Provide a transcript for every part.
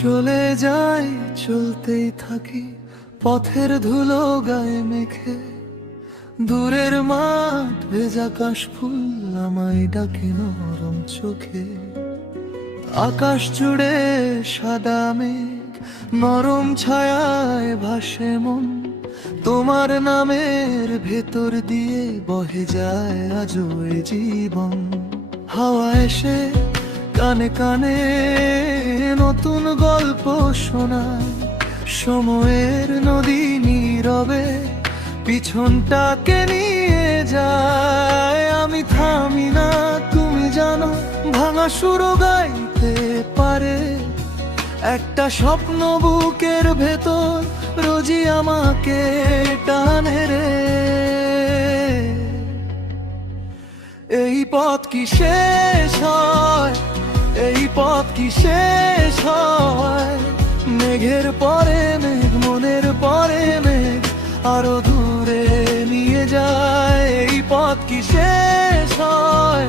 চলে যাই, চলতেই থাকি পথের ধুলো গায়ে মেখে। দূরের মাঠ ভেজা কাশফুল আমায় ডাকে নরম চোখে। আকাশ জুড়ে সাদা মেঘ, নরম ছায়ায় ভাসে মন। তোমার নামের ভেতর দিয়ে বহে যায় আজও এ জীবন। হাওয়া এসে কানে কানে নতুন গল্প শোনায়। সময়ের নদী নীরবে পিছনটাকে নিয়ে যায়। আমি থামি না, তুমি জানো, ভাঙা সুরও গাইতে পারে। একটা স্বপ্ন বুকের ভেতর রোজই আমাকে টানে রে। এই পথ কি শেষ হয়? এই পথ কি শেষ হয়? মেঘের পরে মেঘ, মনের পরে মেঘ আরো দূরে নিয়ে যায়। এই পথ কি শেষ হয়?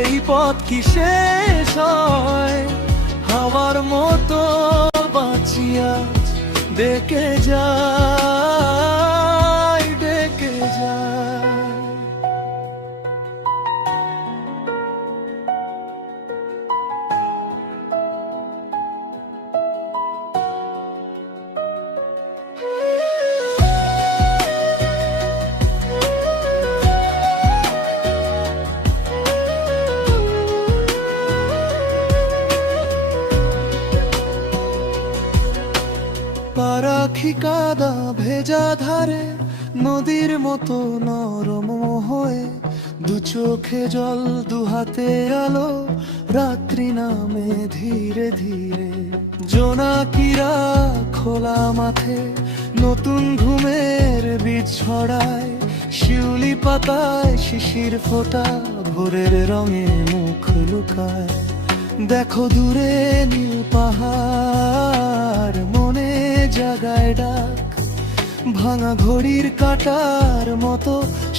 এই পথ কি শেষ হয়? হাওয়ার মতো বাঁচিয়া ডেকে যায়, ডেকে যায়। পারাখি কাদা ভেজা ধারে নদীর মতো নরম হয়ে। দু চোখে জল, দু হাতে আলো, রাত্রি নামে ধীরে ধীরে। জোনাকিরা খোলা মাঠে নতুন ঘুমের বীজ ছড়ায়। শিউলি পাতায় শিশির ফোঁটা ভোরের রঙে মুখ লুকায়। দেখো দূরে নীল পাহাড়, মনে জাগায় ডাক। ভাঙা ঘড়ির কাঁটার মতো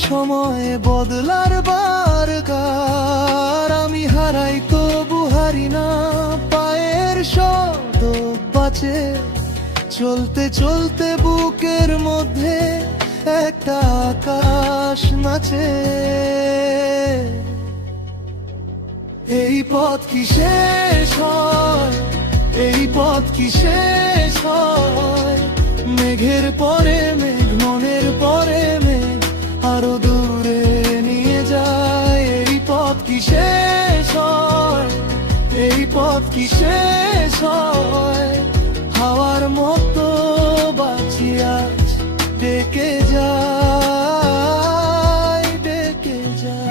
সময় বদলার বারবার। আমি হারাই তবু হারি না, পায়ের শব্দ বাঁচে। চলতে চলতে বুকের মধ্যে একটা আকাশ নাচে। এই পথ কি শেষ হয়? এই পথ কি শেষ হয়? মেঘের পরে মেঘ, মনের পরে মেঘ আরো দূরে নিয়ে যায়। এই পথ কি শেষ হয়? এই পথ কি শেষ হয়? হাওয়ার মতো বাঁচিয়া ডেকে যায়, ডেকে যায়।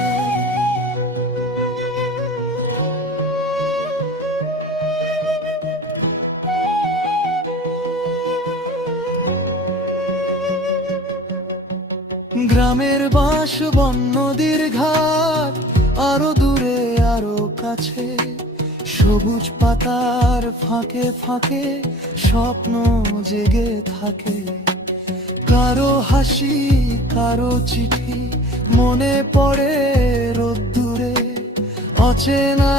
গ্রামের বাঁশ বন, নদীর ঘাট আরো দূরে আরো কাছে। সবুজ পাতার ফাঁকে ফাঁকে স্বপ্ন জেগে থাকে। কারো হাসি, কারো চিঠি মনে পড়ে রোদ্দুরে। অচেনা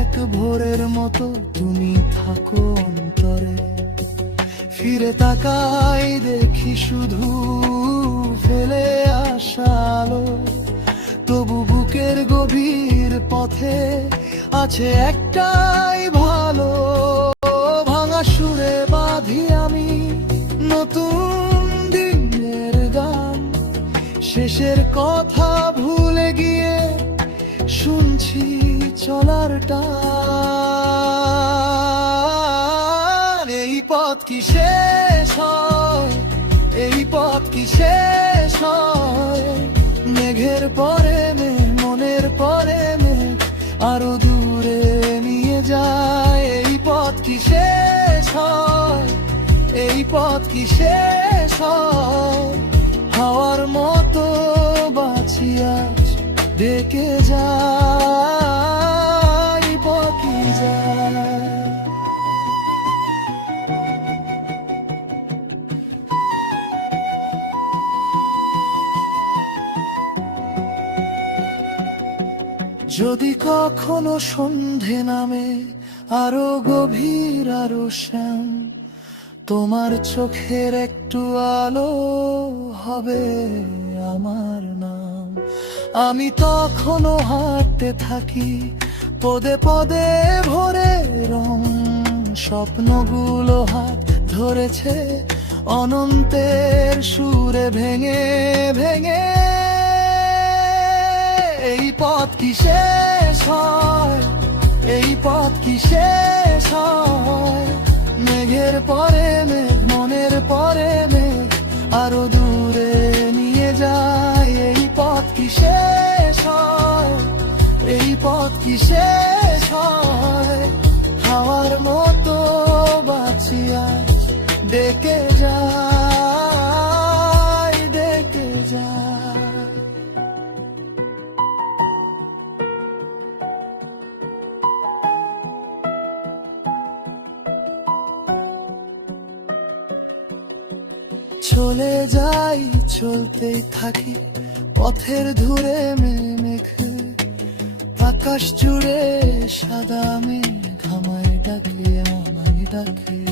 এক ভোরের মতো তুমি থাকো অন্তরে। ফিরে তাকাই, দেখি শুধু ফেলে আসা আলো। তবু বুকের গভীর পথে আছে একটাই ভালো। ভাঙা সুরে বাঁধি আমি নতুন দিনের গান। শেষের কথা ভুলে গিয়ে শুনছি চলার টান। এই পথ কি শেষ হয়? এই পথ কি শেষ হয়? মেঘের পরে মেঘ, মনের পরে মেঘ আরো দূরে নিয়ে যায়। এই পথ কি শেষ হয়? এই পথ কি শেষ হয়? হাওয়ার মতো বাঁচিয়া ডেকে যায়, পথ কি যায়। যদি কখনো সন্ধে নামে আরো গভীর আরো শ্যাম, তোমার চোখের একটু আলো হবে আমার নাম। আমি তখনও হাঁটতে থাকি পদে পদে ভরে রং, স্বপ্নগুলো হাত ধরেছে অনন্তের সুরে ভেঙে ভেঙে। এই পথ কি শেষ হয়, এই পথ কি শেষ হয়? মেঘের পরে মেঘ, মনের পরে মেঘ আরো দূরে নিয়ে যায়। এই পথ কি শেষ হয়, এই পথ কি শেষ হয়? হাওয়ার মতো বাঁচিয়া ডেকে যায়, ডেকে যায়। চলে যাই, চলতেই থাকি পথের ধুরে মেঘ, আকাশ জুড়ে সাদা মেঘ আমায় ডাকে, আমায় ডাকে।